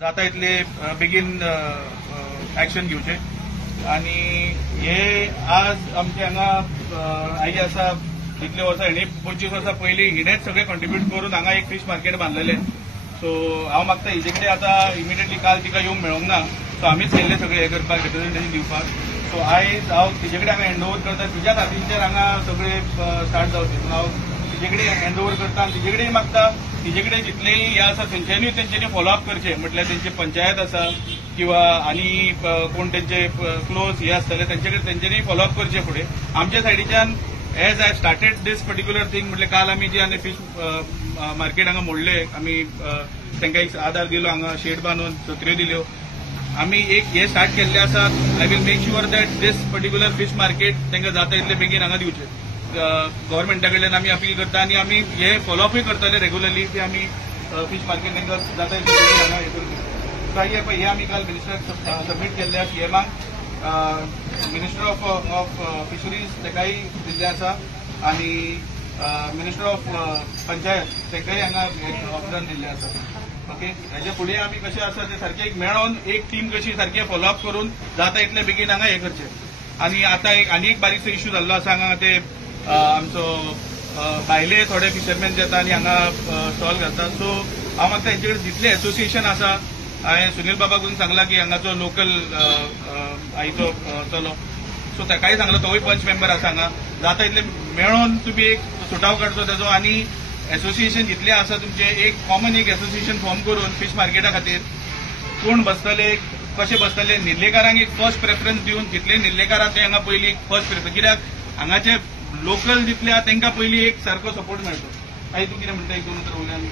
जाता इतले बेगीन ऍक्शन घेवचे आणि हे आज आमचे हांगा आई आसा इतले वर्सां हिणे 25 वर्सां पयलीं हिणेच सगळे कॉन्ट्रिब्यूट करून हांगा एक फिश मार्केट बांदलेले. सो हांव मागता हेजे कडेन आतां इमिडिएटली काल तिका येवंक मेळोंक ना. सो आमीच गेल्ले सगळे हे करपाक रिप्रेझेंटेशन दिवपाक. सो आयज हांव तिजे कडेन हांगा हँड ओव्हर करता. तिच्या खातीरचेर हांगा सगळे स्टार्ट जावचे. सो हांव तिजे कडेन हँड ओव्हर करता आनी तिजे कडेन मागता तिजे कडेन जितलेय हे आसा तेंच्यांनी फॉलोअप करचे. म्हटल्यार तेंची पंचायत आसा किंवा आनी कोण तेंचे क्लोज हे आसतले तेंच्यांनी फॉलोअप करचे फुडें. आमच्या सायडीच्यान as I started this particular thing म्हटल्यार काल आमी जे आनी फीश मार्केट हांगा मोडले आमी तांकां एक आदार दिलो हांगा शेड बांदून सत्र्यो दिल्यो. आमी एक हे स्टार्ट केल्ले आसा. I will make sure that this particular fish market तांकां जाता इतले बेगीन हांगा दिवचे. गव्हर्मेंटा कडल्यान आमी अपील करता आनी आमी हे फॉलोअपूय करतले रेग्युलरली की आमी फीश मार्केट तांकां जाता इतले बेगीन हांगा हे करतले. हे आमी काल मिनिस्टराक सबमीट केल्ले सीएमाक. मिनिस्टर ऑफ फिशरीज ताकाय दिल्ले आसा आनी मिनिस्टर ऑफ पंचायत ताकाय हांगा ऑर्डर दिल्ले आसा. ओके, हेजे फुडें आमी कशें आसा ते सारखे एक मेळोन एक टीम कशी सारखे फॉलोअप करून जाता इतले बेगीन हांगा हे करचे. आनी आतां आनी एक बारीकसो इश्यू जाल्लो आसा हांगा ते आमचो भायले थोडे फिशरमॅन येता आनी हांगा स्टॉल घालतात. सो हांव मागता हेंचे कडेन जितले एसोसिएशन आसा हांवें सुनील बाबाकून सांगला की हांगाचो लोकल आईचो चलो सो ताकाय सांगलो तोय पंच मेंबर आसा हांगा. जाता इतले मेळोन तुमी एक सुटाव काडचो तेजो आनी एसोसिएशन जितले आसा तुमचे एक कॉमन एक एसोसिएशन फॉर्म करून फीश मार्केटा खातीर कोण बसतले कशें बसतले निर्लेकारांक एक फर्स्ट प्रेफरन्स दिवन जितले निर्लेकार आसा ते हांगा पयलीं एक फर्स्ट प्रेफरन्स कित्याक हांगाचे लोकल जितले आसा तांकां पयलीं एक सारको सपोर्ट मेळटो. आई तूं कितें म्हणटा एक दोन उतरां उलयान.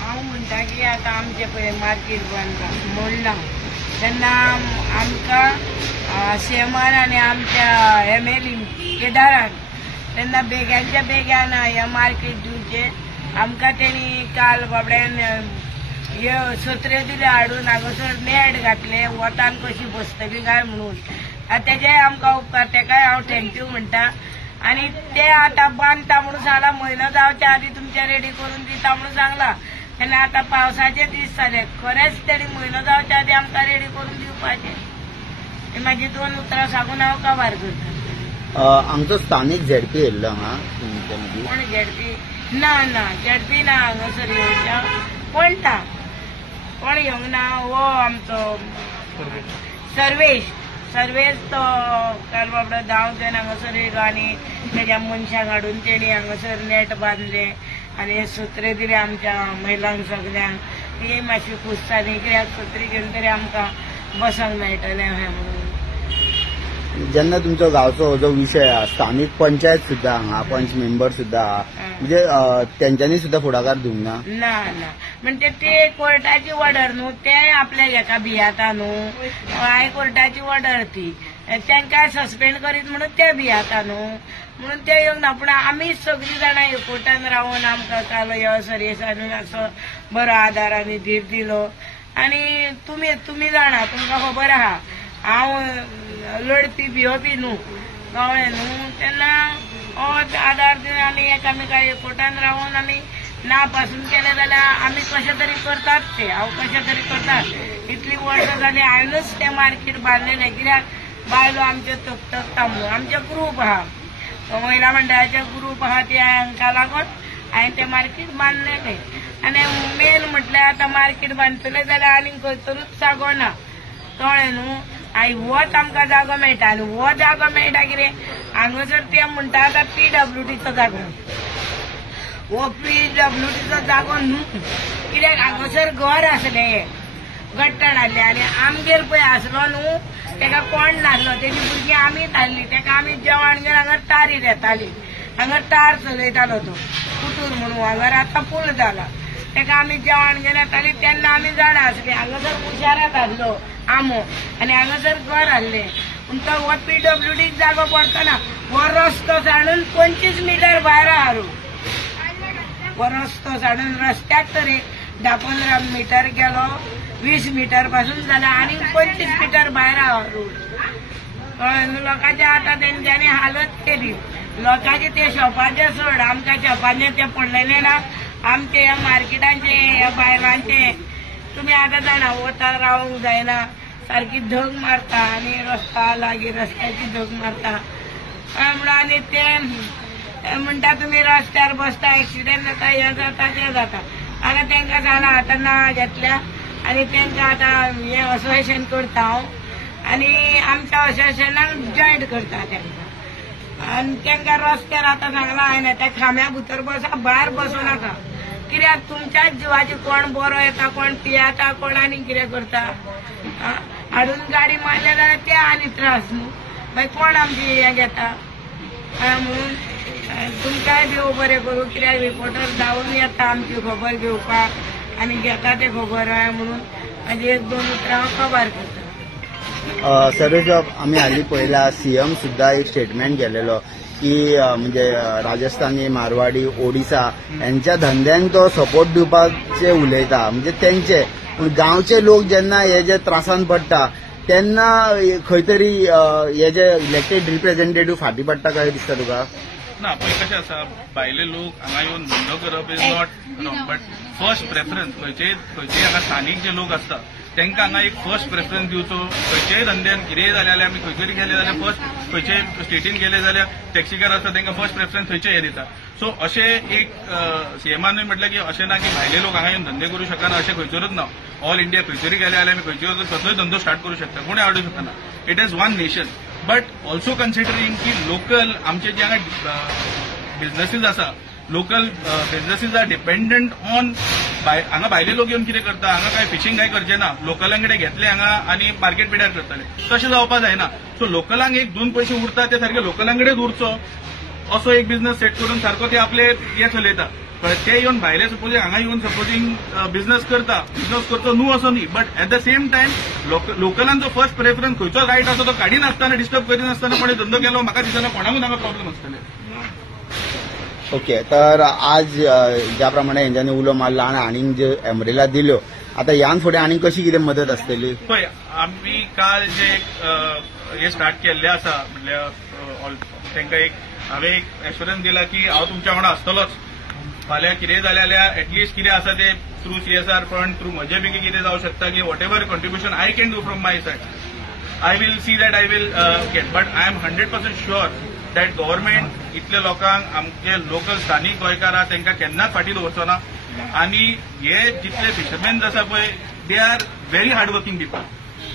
हांव म्हणटा की आतां आमचे पळय मार्केट मोडला तेन्ना आमकां सीएमान आनी आमच्या MLA केदारान तेन्ना बेग्याच्या बेग्यान हे मार्केट दिवचे. आमकां तेणी काल बाबड्यान हे सत्र्यो दिल्यो हाडून हांगासर नेट घातले वतान कशी बसतली काय म्हणून. तेजे आमकां उपकार तेकाय हांव थँक्यू म्हणटा. आनी ते आतां बांदता म्हणून सांगला म्हयनो जावच्या आदी तुमचे रेडी करून दिता म्हणून सांगला. तेन्ना आतां पावसाचे दीस जाले खरेंच तेणी म्हयनो जावच्या आदी आमकां रेडी करून दिवपाचे. म्हाजी दोन उतरां सांगून हांव काबार करता. आमचो स्थानीक झेडपी येयल्लो हांगा कोण झेडपी ना झेडपी ना हांगासर येवच्या पणटा कोण येवंक ना. हो आमचो सर्वेश तो काल बाबडो धांव घेवन हांगासर येयलो आनी तेज्या मनशाक हाडून तेणी हांगासर नेट बांदले आनी सत्रे दिले आमच्या महिलांक सगल्यांक. ती मातशी खूश जाली कित्याक सत्री घेवन तरी आमकां बसोंक मेळटलें म्हणून. जेन्ना तुमचो गांवचो हो जो विशय आहा स्थानीक पंचायत सुद्दां हांगा पंच मेंबर सुद्दां आहा म्हणजे तेंच्यांनी सुद्दां फुडाकार दिवंक ना. म्हणजे ते कोर्टाची ऑर्डर न्हू ते आपल्या हेका भियाता न्हू. हायकोर्टाची ऑर्डर ती तांकां सस्पेंड करीत म्हणून ते भियाता न्हू म्हणून ते येवंक ना. पूण आमी सगळीं जाणां कोर्टान रावन आमकां काल ह्यो सर्वेसांनी असो बरो आदार आनी धीर दिलो. आनी तुमी जाणा तुमकां खबर आहा हांव लढपी भिवपी न्हू कळ्ळें न्हू. तेन्ना हो आदार दिवन आनी एकामेका कोर्टान रावन आमी ना पासून केलें जाल्यार आमी कशें तरी करतात ते. हांव कशें तरी करतात. इतली वर्सां जाली हांवेंच तें मार्केट बांदलेलें कित्याक बायलो आमचे तकता म्हणून आमचे ग्रूप आहा महिला मंडळाचे ग्रूप आहा तांकां लागून हांवें तें मार्केट बांदलेलें. आनी मेन म्हटल्यार आतां मार्केट बांदतलें जाल्यार आनी खंयसरूच जागो ना कळ्ळें न्हू. होच आमकां जागो मेळटा आनी हो जागो मेळटा कितें हांगासर ते म्हणटा आतां PWDचो जागो. हो PWDचो जागो न्हू कित्याक हांगासर घर आसलें गट्टण आहले आनी आमगेर पळय आसलो न्हू तेका कोण नासलो. तेजी भुरगीं आमीच आहली तेका आमी जेवण घेवन हांगा तारीर येताली. हांगा तार चलयतालो तो कुटूर म्हणून. हांगा आतां पूल जाला तेका आमी जेवण घेवन येताली. तेन्ना आमी जाणा आसली हांगासर कुशारात आहलो आमो आनी हांगासर घर आहलें. पूण तो हो PWD जागो पडटना हो रस्तो साडून 25 मीटर भायर आहा रोड. हो रस्तो साडून रस्त्याक तर 10-15 मीटर गेलो 20 मीटर पासून जाल्यार आनी 25 मीटर भायर आहा रोड. लोकांचे आतां तेंच्यांनी हालत केली. लोकांचे ते शॉपाचे सोड आमकां शॉपाचे ते पडलेले ना आमचे ह्या मार्केटांचे ह्या बायलांचे तुम्ही आता जाणा वता रावंक जायना सारखी धग मारता आणि रस्ता लागीं रस्त्याची धग मारता म्हणून आनी ते म्हणटा तुम्ही रस्त्यार बसता एक्सिडेंट जाता हे जाता ते जाता आता तांकां जाणा आतां नांव घेतल्या आनी तांकां आतां हे असोसिएशन करता हांव आनी आमच्या असोसिएशनाक जॉयंट करता तांकां आनी तांकां रस्त्यार आतां सांगलां हांवें त्या खांब्या भितर बसा भायर बसूं नाका कित्याक तुमच्याच जिवाची कोण बरो येता कोण पियेता कोण आनी कितें करता हाडून गाडी मारल्या जाल्यार ते आनी त्रास न्हू मागीर कोण आमची हें घेता म्हणून तुमकांय देव बरें करूं कित्याक रिपोर्टर जावन येता आमची खबर घेवपाक आनी घेता ते खबर म्हणून म्हाजी एक दोन उतरां हांव खबर करता. सर्वेश बाब, आम्ही हल्ली पळयला सीएम सुद्धा एक स्टेटमेंट केलेलो की म्हणजे राजस्थानी मारवाडी ओडिसा यांच्या धंद्यांक तो सपोर्ट दिवपाचे उलयता म्हणजे तेंचे पूण गांवचे लोक जेन्ना हे जे त्रासान पडटा तेन्ना खंय तरी हे जे इलेक्टेड रिप्रेझेंटेटिव्ह फाटी पडटा काय दिसता तुका? ना पळय कशें आसा भायले लोक हांगा येवन धंदो करप is not wrong but first preference खंयचेय हांगा स्थानीक जे लोक आसता तांकां हांगा एक फर्स्ट प्रेफरन्स दिवचो. खंयच्याय धंद्यान कितेंय जालें जाल्यार आमी खंयतरी गेले जाल्यार फर्स्ट खंयच्याय स्टेटीन गेले जाल्यार टॅक्सीकार आसता तांकां फर्स्ट प्रेफरन्स थंयचे हे दिता. सो अशें एक सीएमानूय म्हटलें की अशें ना की भायले लोक हांगा येवन धंदे करूं शकना अशें खंयसरूच ना. ऑल इंडिया खंयतरी गेले जाल्यार आमी खंयचो कसलोय धंदो स्टार्ट करूं शकता कोणूय हाडूं शकना. It is one nation but also considering की लोकल आमचे जे हांगा बिझनेसीस आसा local businesses are dependent on हांगा भायले लोक येवन कितें करता हांगा काय फिशींग काय करचे ना लोकलांक कडेन घेतले हांगा आनी मार्केट पिड्यार करतले तशें जावपाक जायना. सो लोकलांक एक दोन पयशे उरता ते सारखे लोकलां कडेन उरचो असो एक बिझनेस सेट करून सारको ते आपले हे चलयता. ते येवन भायले सपोज हांगा येवन सपोजींग बिझनेस करचो न्हू असो न्ही but at the same time लोकलांचो फर्स्ट प्रेफरन्स खंयचो रायट आसा तो काडिनासतना डिस्टर्ब करिनासतना कोणी धंदो केलो म्हाका दिसना कोणाकूच हांगा प्रॉब्लेम आसतले. ओके, तर आज ज्या प्रमाणे हेंच्यांनी उलो मारला आनी आनीक जे एमरेला दिल्यो आता ह्यान फुडें आनीक कशी कितें मदत आसतली? पळय आमी काल जे हे स्टार्ट केल्ले आसा म्हणल्यार तांकां एक हांवें एक एश्युरन्स दिला की हांव तुमच्या वांगडा आसतलोच. फाल्यां कितेंय जालें जाल्यार एटलिस्ट कितें आसा ते थ्रू CSR फंड थ्रू म्हजे बेगी कितें जावं शकता की whatever contribution I can do from my side I will see that I will get but I am 100% sure that government इतल्या लोकांक आमचे लोकल स्थानीक गोंयकार आहा तांकां केन्नाच फाटीं दवरचो ना. आनी हे जितले फिशरमॅन्स आसा पळय they are very hard working people.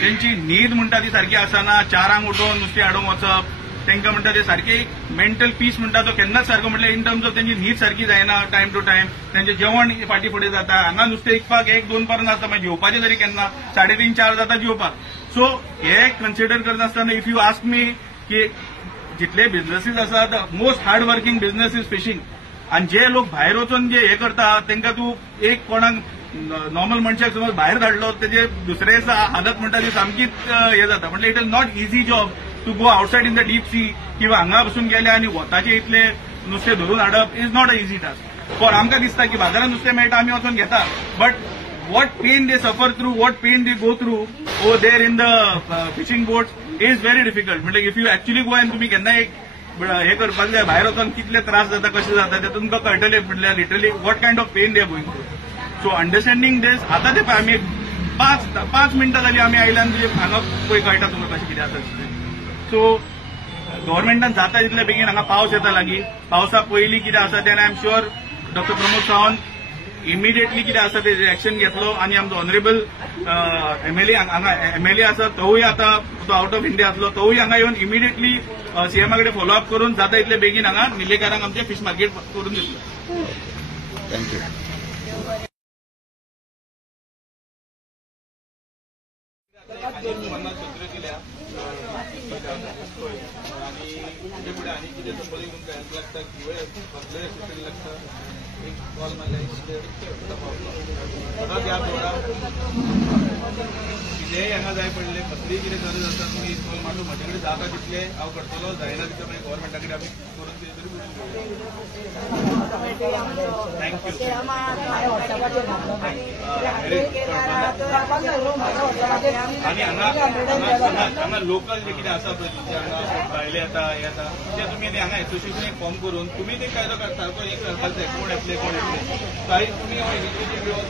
तेंची न्हीद म्हणटा ती सारकी आसना 4 उठोवन नुस्तें हाडूंक वचप तांकां म्हणटा ते सारके एक मेंटल पीस म्हणटा तो केन्नाच सारको म्हटल्यार इन टर्म्स ऑफ तेंची न्हीद सारकी जायना टायम टू टायम तेंचें जेवण फाटीं फुडें जाता हांगा नुस्तें विकपाक 1-2 पर्यंत आसता मागीर जेवपाचें तरी केन्ना 3:30-4 जाता जेवपाक. सो हे कन्सिडर करनासतना इफ यू आस्क मी की जितले बिझनेसीस आसा the most hard working business is fishing आनी जे लोक भायर वचून जे हे करता तांकां तूं एक कोणाक नॉर्मल मनशाक समज भायर धाडलो तेजे दुसरे दिसा हालत म्हणटा ती सामकीच हे जाता. म्हटल्यार it is not easy job to go outside in the deep sea किंवा हांगा बसून गेले आनी वताचे इतले नुस्तें धरून हाडप is not a easy task. For आमकां दिसता की बाजारात नुस्तें मेळटा आमी वचून घेता but what pain they suffer through, what pain they go through over there in the fishing boats is very difficult. म्हणजे if you actually go and तुम्ही केन्ना एक हे करपाक जाय भायर वचून कितले त्रास जाता कशें जाता ते तुमकां कळटले म्हटल्यार literally what kind of pain they are going through. So understanding this आतां ते आमी 5 मिनटां जाली आमी आयल्यान हांगा पळय कळटा तुमकां कशें कितें आसा. सो गव्हर्नमेंटान जाता तितले बेगीन हांगा पावस येता लागीं पावसा पयलीं कितें आसा तें I am sure doctor Pramod Sawant immediately कितें आसा ते एक्शन घेतलो आनी आमचो ऑनरेबल MLA आसा तोवूय आतां तो आउट ऑफ इंडिया आसलो तोवूय हांगा येवन इमिडिएटली सीएमा कडेन फॉलोअप करून जाता इतले बेगीन हांगा निलेकारांक आमचे फीश मार्केट करून दितलो. थँक्यू. कितेंय हांगा जाय पडले कसलीय कितें गरज आसा तुमी इस्कॉल मारून म्हजे कडेन जाता तितले हांव करतलो जायना तितले मागीर गव्हर्मेंटा कडेन आमी करून कितें तरी थँक्यू आनी हांगा लोकल जे कितें आसा पळय तुमचे हांगा भायले येता हे येता ते तुमी हांगा एसोसिएशन एक फॉर्म करून तुमी ते कायदो सारको एक करपाचो कोण येतले कोण येतले काही तुमी हो इनिशिएटीव घेवन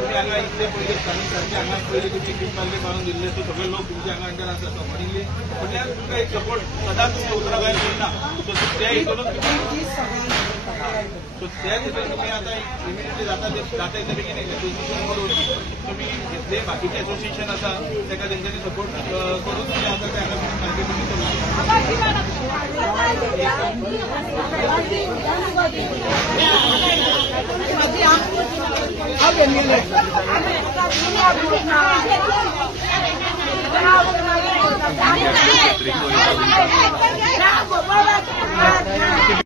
तुमी हांगा इतले पयले स्थानीक सारखे हांगा पयले तुमी किटमार्के मारून दिल्ले सो सगळे लोक तुमचे हांगा अंडर आसा अकॉर्डिंगली म्हटल्यार तुमकां एक सपोर्ट सदांच तुमचे उतरां भायर करना सो ते हितून सो त्याच हितून तुमी आतां इमिडिएटली जाता ते बेगीन एसोसिएशन करून तुमी जे बाकीचे एसोसिएशन आसा ताका तेंच्यांनी सपोर्ट करून तुमी आतां ते हांगा कंटिन्यू करूं शकता.